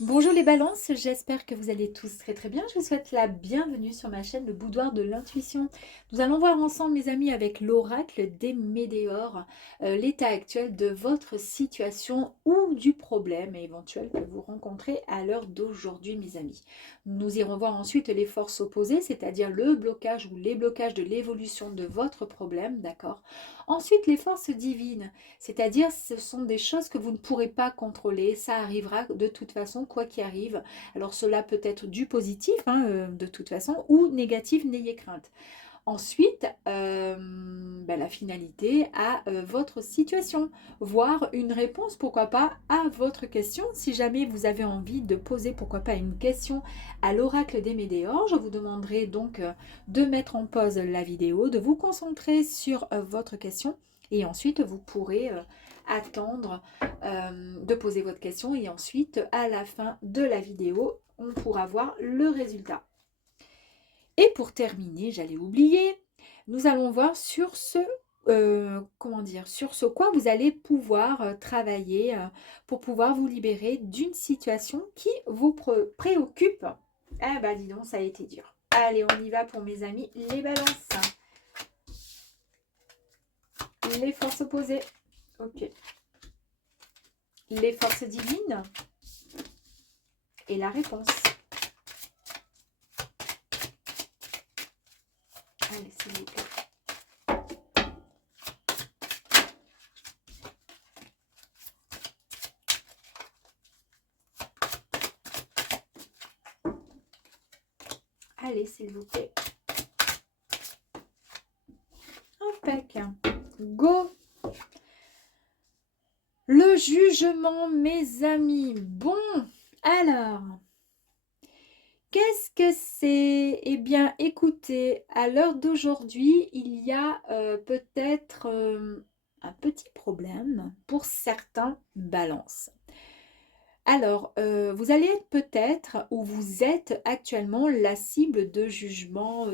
Bonjour les balances, j'espère que vous allez tous très très bien. Je vous souhaite la bienvenue sur ma chaîne Le Boudoir de l'Intuition. Nous allons voir ensemble mes amis avec l'oracle des Médéors, l'état actuel de votre situation ou du problème éventuel que vous rencontrez à l'heure d'aujourd'hui mes amis. Nous irons voir ensuite les forces opposées, c'est-à-dire le blocage ou les blocages de l'évolution de votre problème, d'accord? Ensuite les forces divines. C'est-à-dire, ce sont des choses que vous ne pourrez pas contrôler. Ça arrivera de toute façon, quoi qu'il arrive. Alors, cela peut être du positif, hein, de toute façon, ou négatif, n'ayez crainte. Ensuite, la finalité à votre situation, voire une réponse, pourquoi pas, à votre question. Si jamais vous avez envie de poser, pourquoi pas, une question à l'oracle des Médéors, je vous demanderai donc de mettre en pause la vidéo, de vous concentrer sur votre question, et ensuite vous pourrez attendre de poser votre question, et ensuite, à la fin de la vidéo, on pourra voir le résultat. Et pour terminer, j'allais oublier, nous allons voir sur ce, sur ce quoi vous allez pouvoir travailler pour pouvoir vous libérer d'une situation qui vous préoccupe. Ah bah dis donc, ça a été dur. Allez, on y va pour mes amis, les balances. Les forces opposées. Ok. Les forces divines. Et la réponse. Allez, s'il vous plaît. Allez, s'il vous plaît. Impec. Go. Le jugement, mes amis. Bon, alors, qu'est-ce que c'est? Eh bien, écoutez, à l'heure d'aujourd'hui, il y a peut-être un petit problème pour certains balances. Alors, vous allez être peut-être, ou vous êtes actuellement la cible de jugements,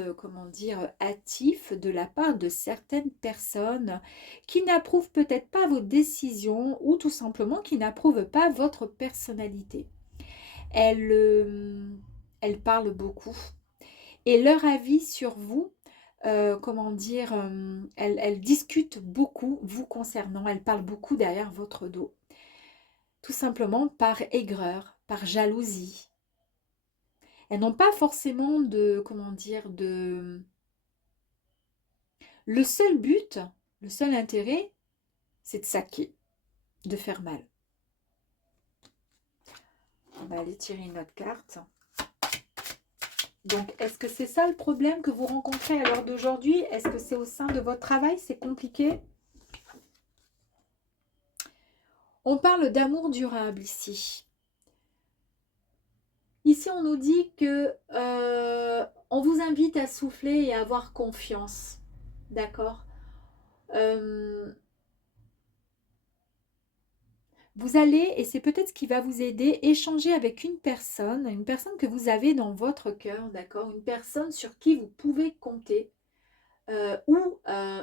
hâtifs de la part de certaines personnes qui n'approuvent peut-être pas vos décisions ou tout simplement qui n'approuvent pas votre personnalité. Elles parlent beaucoup et leur avis sur vous, elles discutent beaucoup vous concernant, elles parlent beaucoup derrière votre dos. Tout simplement par aigreur, par jalousie. Elles n'ont pas forcément de... Le seul but, le seul intérêt, c'est de saquer, de faire mal. On va aller tirer une autre carte. Donc, est-ce que c'est ça le problème que vous rencontrez à l'heure d'aujourd'hui? Est-ce que c'est au sein de votre travail? C'est compliqué? On parle d'amour durable ici. Ici, on nous dit que on vous invite à souffler et à avoir confiance. D'accord? Vous allez, et c'est peut-être ce qui va vous aider, échanger avec une personne que vous avez dans votre cœur, d'accord? Une personne sur qui vous pouvez compter, ou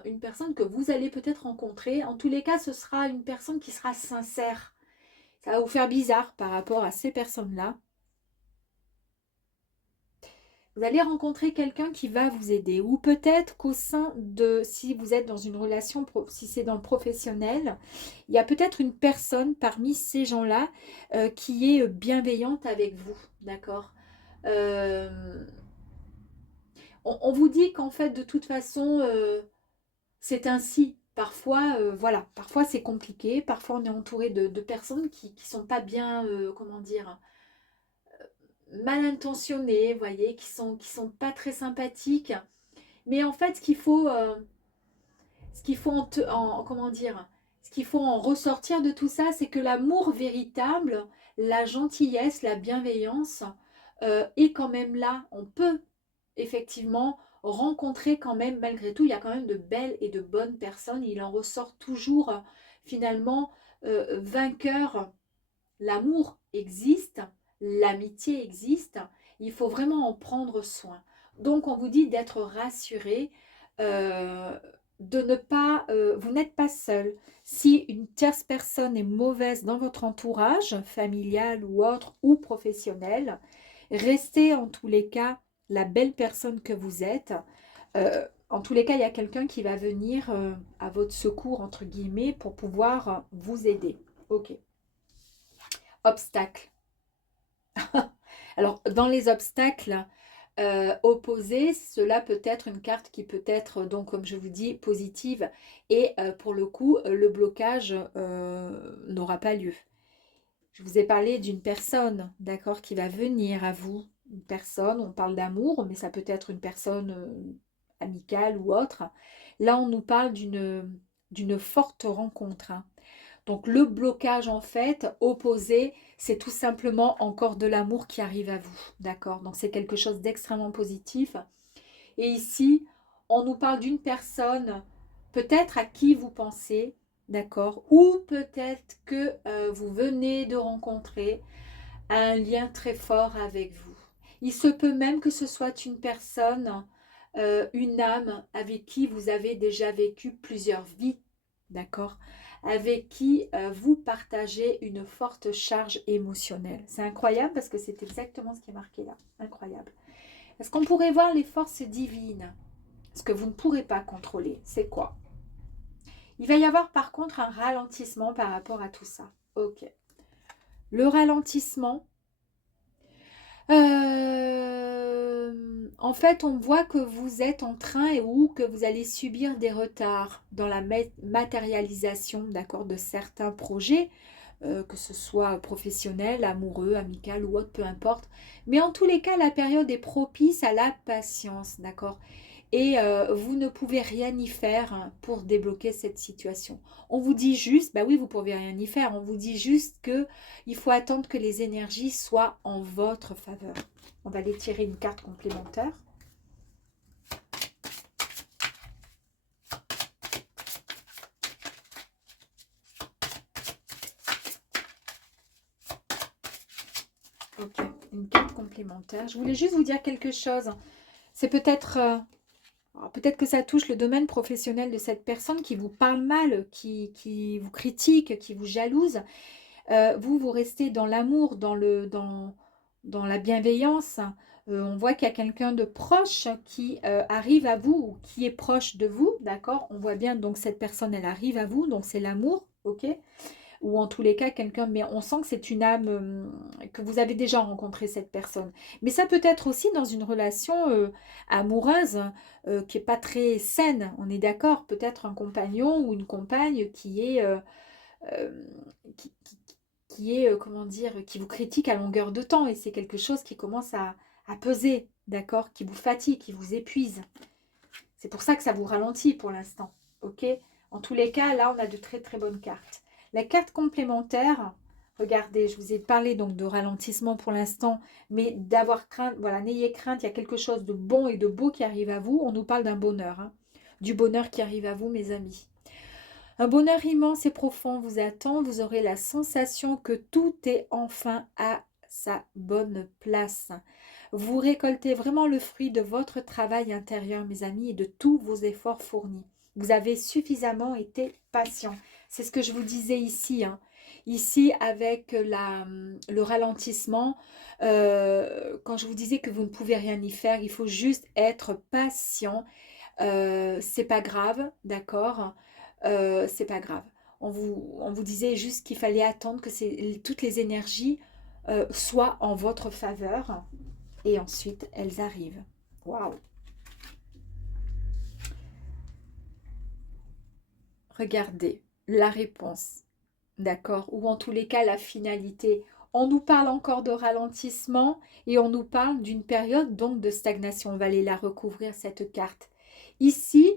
une personne que vous allez peut-être rencontrer. En tous les cas, ce sera une personne qui sera sincère. Ça va vous faire bizarre par rapport à ces personnes-là. Vous allez rencontrer quelqu'un qui va vous aider. Ou peut-être qu'au sein de, si vous êtes dans une relation, si c'est dans le professionnel, il y a peut-être une personne parmi ces gens-là qui est bienveillante avec vous. D'accord. On vous dit qu'en fait, de toute façon, c'est ainsi. Parfois, voilà, parfois c'est compliqué. Parfois, on est entouré de personnes qui ne sont pas bien, mal intentionnées, vous voyez, qui sont pas très sympathiques. Mais en fait, ce qu'il faut ce qu'il faut en ressortir de tout ça, c'est que l'amour véritable, la gentillesse, la bienveillance est quand même là. On peut effectivement rencontrer quand même, malgré tout, il y a quand même de belles et de bonnes personnes. Il en ressort toujours finalement vainqueur. L'amour existe, l'amitié existe, il faut vraiment en prendre soin. Donc on vous dit d'être rassuré, euh, de ne pas, vous n'êtes pas seul. Si une tierce personne est mauvaise dans votre entourage, familial ou autre, ou professionnel, restez en tous les cas la belle personne que vous êtes. En tous les cas, il y a quelqu'un qui va venir à votre secours, entre guillemets, pour pouvoir vous aider. Ok. Obstacle. Alors, dans les obstacles opposés, cela peut être une carte qui peut être, donc, comme je vous dis, positive. Et pour le coup, le blocage n'aura pas lieu. Je vous ai parlé d'une personne, d'accord, qui va venir à vous. Une personne, on parle d'amour, mais ça peut être une personne amicale ou autre. Là, on nous parle d'une forte rencontre, hein. Donc le blocage en fait opposé, c'est tout simplement encore de l'amour qui arrive à vous, d'accord? Donc c'est quelque chose d'extrêmement positif. Et ici, on nous parle d'une personne peut-être à qui vous pensez, d'accord? Ou peut-être que vous venez de rencontrer un lien très fort avec vous. Il se peut même que ce soit une personne, une âme avec qui vous avez déjà vécu plusieurs vies, d'accord? Avec qui vous partagez une forte charge émotionnelle. C'est incroyable parce que c'est exactement ce qui est marqué là. Incroyable. Est-ce qu'on pourrait voir les forces divines? Ce que vous ne pourrez pas contrôler, c'est quoi? Il va y avoir par contre un ralentissement par rapport à tout ça. Ok. Le ralentissement, en fait, on voit que vous êtes en train ou que vous allez subir des retards dans la matérialisation, d'accord, de certains projets, que ce soit professionnel, amoureux, amical ou autre, peu importe. Mais en tous les cas, la période est propice à la patience, d'accord? Et vous ne pouvez rien y faire hein, pour débloquer cette situation. On vous dit juste, bah oui, vous ne pouvez rien y faire, on vous dit juste que il faut attendre que les énergies soient en votre faveur. On va aller tirer une carte complémentaire. Ok, une carte complémentaire. Je voulais juste vous dire quelque chose. C'est peut-être... peut-être que ça touche le domaine professionnel de cette personne qui vous parle mal, qui vous critique, qui vous jalouse. Vous restez dans l'amour, dans la bienveillance. On voit qu'il y a quelqu'un de proche qui arrive à vous ou qui est proche de vous, d'accord? On voit bien donc cette personne, elle arrive à vous, donc c'est l'amour, ok? Ou en tous les cas quelqu'un, mais on sent que c'est une âme, que vous avez déjà rencontré cette personne. Mais ça peut être aussi dans une relation amoureuse qui n'est pas très saine, on est d'accord? Peut-être un compagnon ou une compagne euh, qui, qui- qui est, comment dire, qui vous critique à longueur de temps et c'est quelque chose qui commence à peser, d'accord? Qui vous fatigue, qui vous épuise. C'est pour ça que ça vous ralentit pour l'instant, ok? En tous les cas, là, on a de très très bonnes cartes. La carte complémentaire, regardez, je vous ai parlé donc de ralentissement pour l'instant, mais d'avoir crainte, voilà, n'ayez crainte, il y a quelque chose de bon et de beau qui arrive à vous. On nous parle d'un bonheur, hein, du bonheur qui arrive à vous, mes amis. Un bonheur immense et profond vous attend. Vous aurez la sensation que tout est enfin à sa bonne place. Vous récoltez vraiment le fruit de votre travail intérieur, mes amis, et de tous vos efforts fournis. Vous avez suffisamment été patient. C'est ce que je vous disais ici, hein. Ici, avec le ralentissement, quand je vous disais que vous ne pouvez rien y faire, il faut juste être patient. C'est pas grave, d'accord? C'est pas grave. On vous disait juste qu'il fallait attendre que toutes les énergies soient en votre faveur et ensuite elles arrivent. Waouh! Regardez la réponse, d'accord? Ou en tous les cas la finalité. On nous parle encore de ralentissement et on nous parle d'une période donc de stagnation. On va aller la recouvrir cette carte. Ici,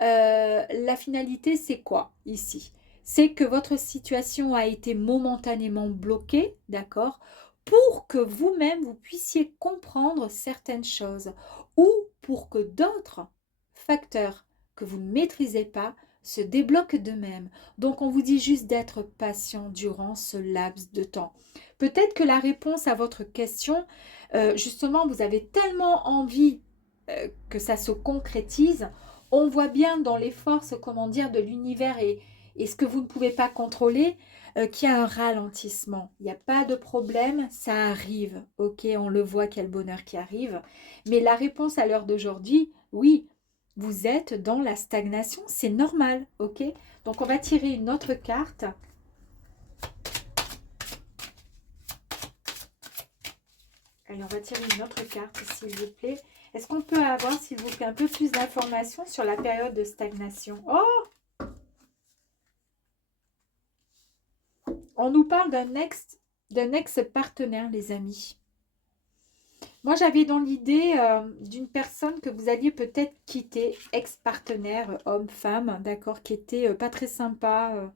la finalité, c'est quoi ici? C'est que votre situation a été momentanément bloquée, d'accord? Pour que vous-même, vous puissiez comprendre certaines choses ou pour que d'autres facteurs que vous ne maîtrisez pas se débloquent d'eux-mêmes. Donc, on vous dit juste d'être patient durant ce laps de temps. Peut-être que la réponse à votre question, justement, vous avez tellement envie que ça se concrétise, On voit bien dans les forces, comment dire, de l'univers et ce que vous ne pouvez pas contrôler, qu'il y a un ralentissement. Il n'y a pas de problème, ça arrive. Ok, on le voit, quel bonheur qui arrive. Mais la réponse à l'heure d'aujourd'hui, oui, vous êtes dans la stagnation, c'est normal. Ok, donc on va tirer une autre carte. Allez, on va tirer une autre carte, s'il vous plaît. Est-ce qu'on peut avoir, s'il vous plaît, un peu plus d'informations sur la période de stagnation? Oh, on nous parle d'un ex-partenaire, les amis. Moi, j'avais dans l'idée d'une personne que vous alliez peut-être quitter, ex-partenaire, homme, femme, d'accord, qui était pas très sympa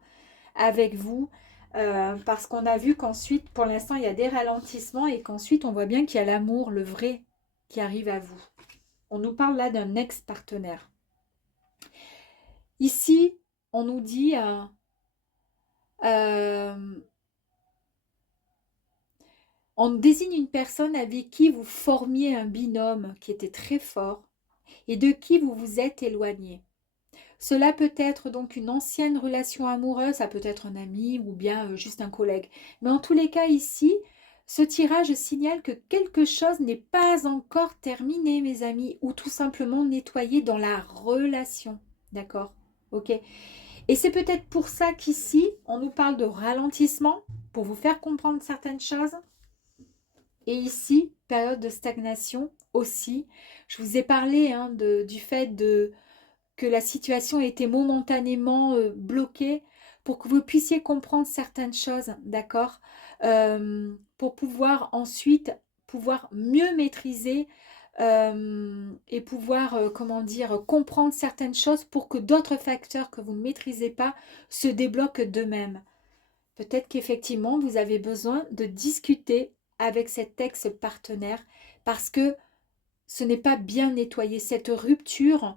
avec vous. Parce qu'on a vu qu'ensuite, pour l'instant, il y a des ralentissements et qu'ensuite, on voit bien qu'il y a l'amour, le vrai, qui arrive à vous. On nous parle là d'un ex-partenaire. Ici, on nous dit... on désigne une personne avec qui vous formiez un binôme qui était très fort et de qui vous vous êtes éloigné. Cela peut être donc une ancienne relation amoureuse, ça peut être un ami ou bien juste un collègue. Mais en tous les cas ici, ce tirage signale que quelque chose n'est pas encore terminé, mes amis, ou tout simplement nettoyé dans la relation. D'accord? Ok. Et c'est peut-être pour ça qu'ici, on nous parle de ralentissement, pour vous faire comprendre certaines choses. Et ici, période de stagnation aussi. Je vous ai parlé du fait que la situation était momentanément bloquée pour que vous puissiez comprendre certaines choses, d'accord. Pour pouvoir ensuite pouvoir mieux maîtriser et pouvoir, comment dire, comprendre certaines choses pour que d'autres facteurs que vous ne maîtrisez pas se débloquent d'eux-mêmes. Peut-être qu'effectivement, vous avez besoin de discuter avec cet ex-partenaire parce que ce n'est pas bien nettoyé. Cette rupture,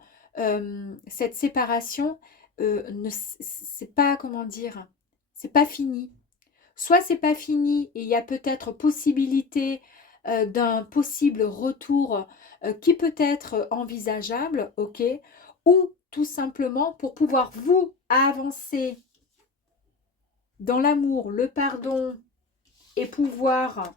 cette séparation, c'est pas, comment dire, c'est pas fini. Soit c'est pas fini et il y a peut-être possibilité d'un possible retour qui peut être envisageable, ok, ou tout simplement pour pouvoir vous avancer dans l'amour, le pardon et pouvoir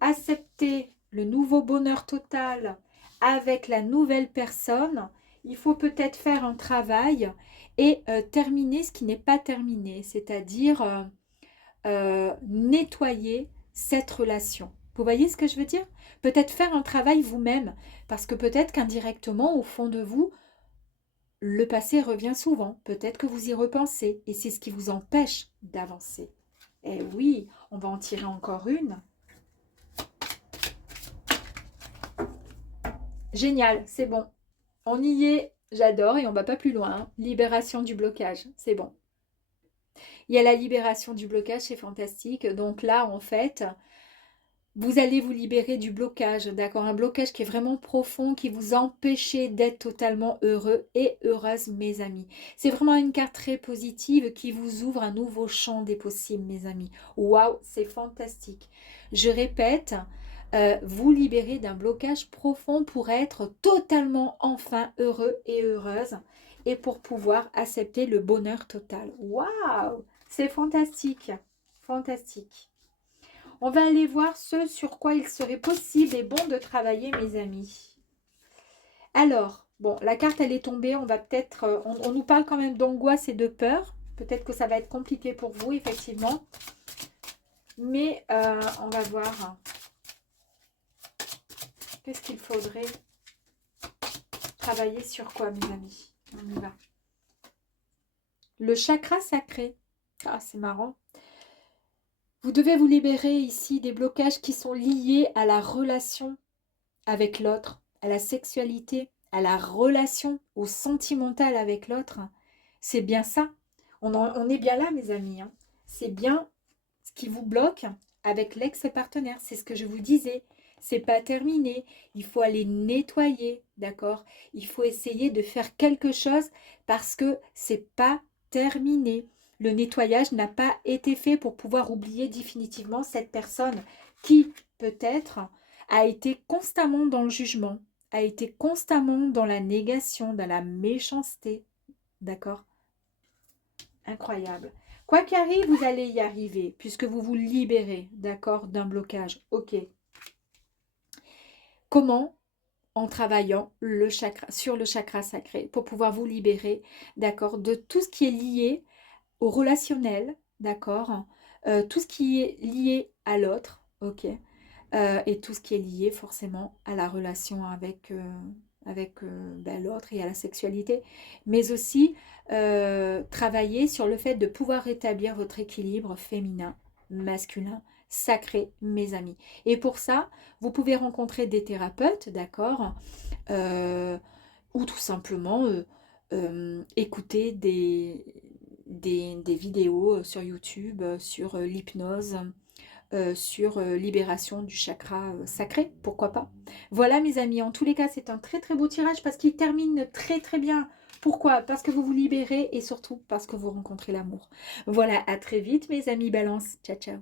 accepter le nouveau bonheur total avec la nouvelle personne, il faut peut-être faire un travail et terminer ce qui n'est pas terminé, c'est-à-dire nettoyer cette relation. Vous voyez ce que je veux dire? Peut-être faire un travail vous-même, parce que peut-être qu'indirectement, au fond de vous, le passé revient souvent. Peut-être que vous y repensez, et c'est ce qui vous empêche d'avancer. Eh oui, on va en tirer encore une. Génial, c'est bon. On y est, j'adore, et on va pas plus loin, hein. Libération du blocage, c'est bon. Il y a la libération du blocage, c'est fantastique. Donc là, en fait, vous allez vous libérer du blocage, d'accord? Un blocage qui est vraiment profond, qui vous empêchait d'être totalement heureux et heureuse, mes amis. C'est vraiment une carte très positive qui vous ouvre un nouveau champ des possibles, mes amis. Waouh, c'est fantastique. Je répète, vous libérer d'un blocage profond pour être totalement enfin heureux et heureuse et pour pouvoir accepter le bonheur total. Waouh, c'est fantastique, fantastique. On va aller voir ce sur quoi il serait possible et bon de travailler, mes amis. Alors, bon, la carte, elle est tombée. On va peut-être... on nous parle quand même d'angoisse et de peur. Peut-être que ça va être compliqué pour vous, effectivement. Mais on va voir. Qu'est-ce qu'il faudrait travailler sur quoi, mes amis? On y va. Le chakra sacré. Ah, c'est marrant. Vous devez vous libérer ici des blocages qui sont liés à la relation avec l'autre, à la sexualité, à la relation, au sentimental avec l'autre. C'est bien ça. On est bien là, mes amis, hein. C'est bien ce qui vous bloque avec l'ex-partenaire. C'est ce que je vous disais. C'est pas terminé. Il faut aller nettoyer, d'accord? Il faut essayer de faire quelque chose parce que c'est pas terminé. Le nettoyage n'a pas été fait pour pouvoir oublier définitivement cette personne qui, peut-être, a été constamment dans le jugement, a été constamment dans la négation, dans la méchanceté. D'accord? Incroyable. Quoi qu'arrive, vous allez y arriver, puisque vous vous libérez, d'accord, d'un blocage. Ok. Comment? En travaillant le chakra, sur le chakra sacré, pour pouvoir vous libérer, d'accord, de tout ce qui est lié au relationnel, d'accord, tout ce qui est lié à l'autre, ok, et tout ce qui est lié forcément à la relation avec l'autre et à la sexualité, mais aussi travailler sur le fait de pouvoir rétablir votre équilibre féminin, masculin, sacré, mes amis. Et pour ça, vous pouvez rencontrer des thérapeutes, d'accord, euh, ou tout simplement écouter des vidéos sur YouTube, sur l'hypnose, sur libération du chakra sacré, pourquoi pas. Voilà mes amis, en tous les cas c'est un très très beau tirage parce qu'il termine très très bien. Pourquoi? Parce que vous vous libérez et surtout parce que vous rencontrez l'amour. Voilà, à très vite mes amis Balance. Ciao ciao.